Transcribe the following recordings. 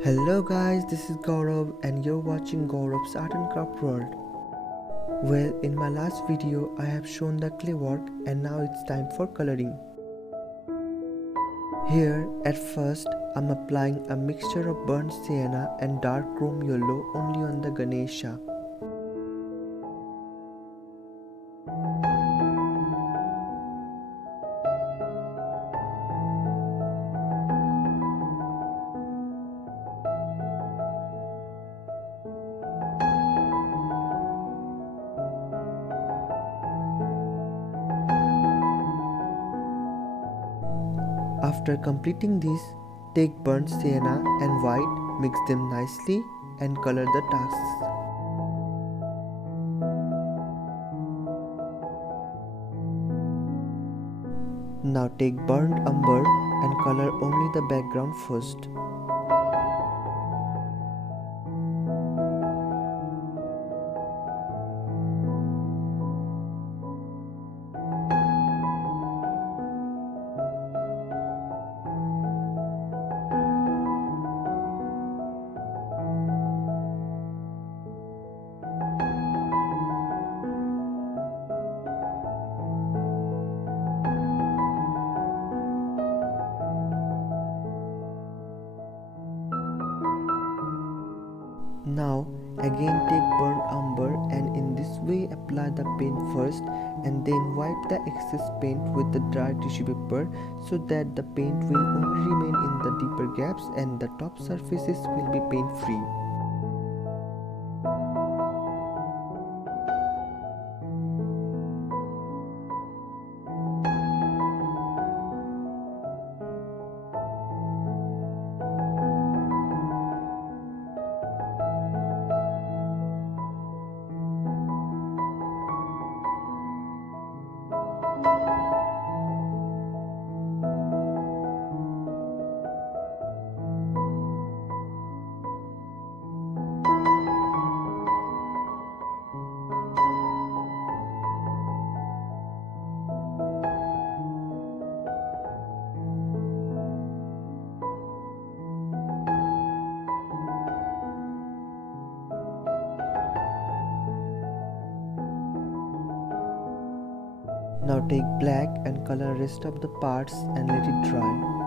Hello guys, this is Gaurav and you're watching Gaurav's Art and Craft World. Well, in my last video I have shown the clay work and now it's time for coloring. Here at first I'm applying a mixture of burnt sienna and dark chrome yellow only on the Ganesha. After completing this, take burnt sienna and white, mix them nicely and color the tasks. Now take burnt umber and color only the background first. Now again take burnt umber and in this way apply the paint first and then wipe the excess paint with the dry tissue paper so that the paint will only remain in the deeper gaps and the top surfaces will be paint free. Now take black and color rest of the parts and let it dry.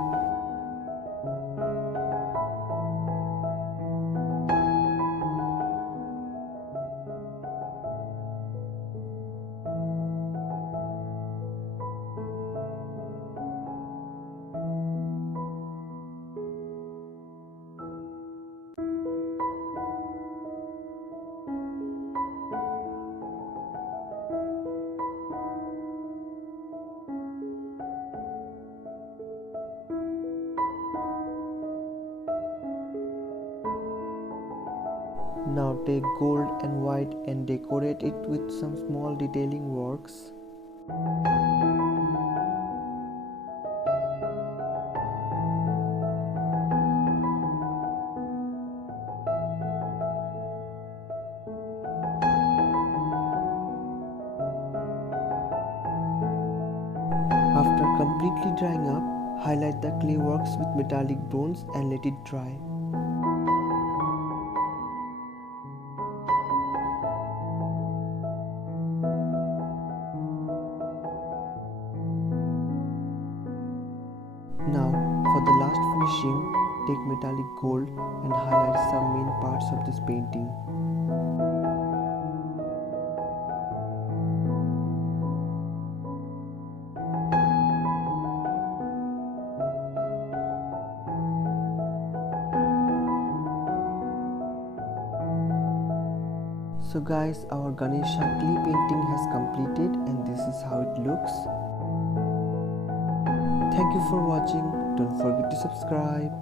Now take gold and white and decorate it with some small detailing works. After completely drying up, highlight the clay works with metallic bronze and let it dry. Now, for the last finishing, take metallic gold and highlight some main parts of this painting. So guys, our Ganesha clay painting has completed and this is how it looks. Thank you for watching. Don't forget to subscribe.